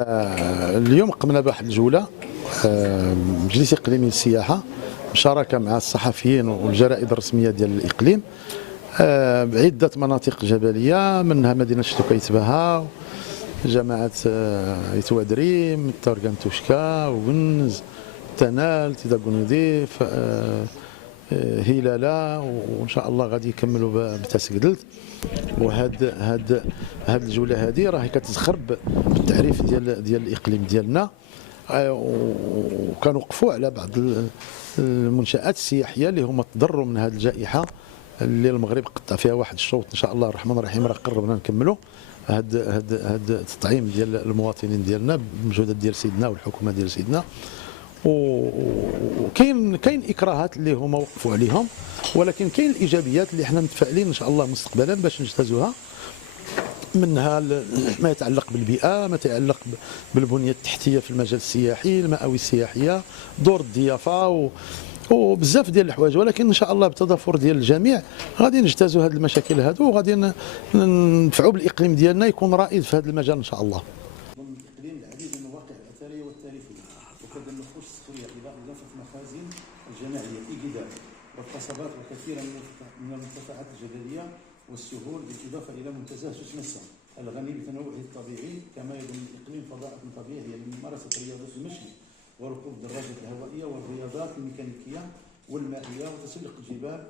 اليوم قمنا بواحد الجوله، مجلس اقليمي للسياحه بشراكه مع الصحفيين والجرائد الرسميه ديال الاقليم، بعده مناطق جبليه منها مدينه شتوكيتباها، جماعه يتوادريم، تورغان ونز، تنال، تيداكونوديف، هلاله، وان شاء الله غادي يكملوا بتسقدلت. وهاد الجوله هذه راهي كتزخر بالتعريف ديال الاقليم ديالنا، وكنوقفوا على بعض المنشآت السياحيه اللي هما تضروا من هذه الجائحه اللي المغرب قطع فيها واحد الشوط. ان شاء الله الرحمن الرحيم راه قربنا نكملوا هاد التطعيم ديال المواطنين ديالنا بمجهودات ديال سيدنا والحكومه ديال سيدنا. وكاين اكراهات اللي هما وقفوا عليهم، ولكن كاين الايجابيات اللي حنا متفائلين ان شاء الله مستقبلا باش نجتازوها، منها ما يتعلق بالبيئه، ما يتعلق بالبنيه التحتيه في المجال السياحي، المآوي السياحيه، دور الضيافه وبزاف ديال الحوايج. ولكن ان شاء الله بالتضافر ديال الجميع غادي نجتازوا هذه المشاكل هذو، وغادي ندفعوا بالاقليم ديالنا يكون رائد في هذا المجال ان شاء الله. ضمن الاقليم العديد من المواقع الاثريه والتاريخيه، وكذا النقوش الصخريه، اضافه مخازن الجماعيه، ايجادات والقصبات، وكثيرا من المرتفعات الجبليه والسهول، بالاضافه الى منتزه سوسمسا الغني بتنوعه الطبيعي. كما يضم الاقليم فضاءة طبيعيه لممارسه رياضه المشي وركوب الدراجات الهوائيه والرياضات الميكانيكيه والمائيه وتسلق الجبال.